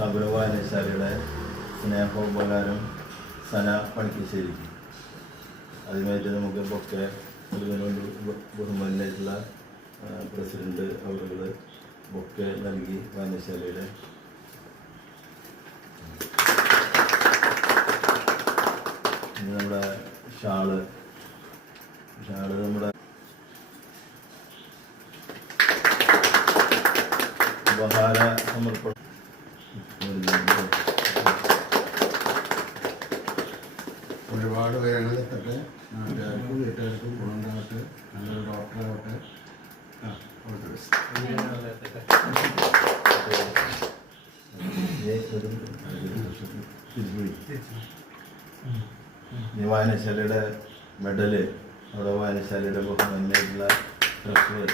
ശബര വായനശാലയുടെ സ്നേഹോപകാരം സന പണിക്കശ്ശേരിക്ക്. ആദ്യമായിട്ട് നമുക്ക് bouquet നൽകുന്നതുകൊണ്ട് ബഹുമാനായിട്ടുള്ള president അവരുകൾ bouquet നൽകി വായനശാലയുടെ. നമ്മുടെ ഷാള് നമ്മുടെ ഉപഹാര സമർപ്പണം. ഒരുപാട് പേരുകളിലെത്തട്ടെ, നാട്ടുകാർക്കും വീട്ടുകാർക്കും ഗുണമുണ്ടാകട്ടെ, നല്ലൊരു ഡോക്ടറാകട്ടെ. വായനശാലയുടെ മെഡല് അവിടെ വായനശാലയുടെ ബഹുമാനായിട്ടുള്ള ട്രഷറർ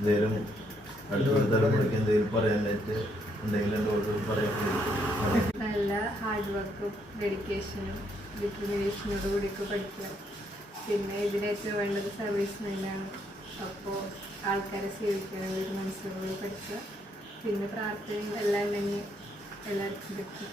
എന്തെങ്കിലും അടുത്ത തലമുറയ്ക്ക് എന്തെങ്കിലും പറയാനായിട്ട് എന്തെങ്കിലും പറയാൻ നല്ല ഹാർഡ് വർക്കും ഡെഡിക്കേഷനും ഡിറ്റർമിനേഷനോട് കൂടിയൊക്കെ പഠിക്കുക. പിന്നെ ഇതിനേറ്റവും വേണ്ടത് സർവീസ് മെയിനാണ്. അപ്പോൾ ആൾക്കാരെ സേവിക്കണം ഒരു മനസ്സിലോട് പഠിക്കുക. പിന്നെ പ്രാർത്ഥനയും എല്ലാം ഉണ്ടെങ്കിൽ എല്ലാവർക്കും കിട്ടും.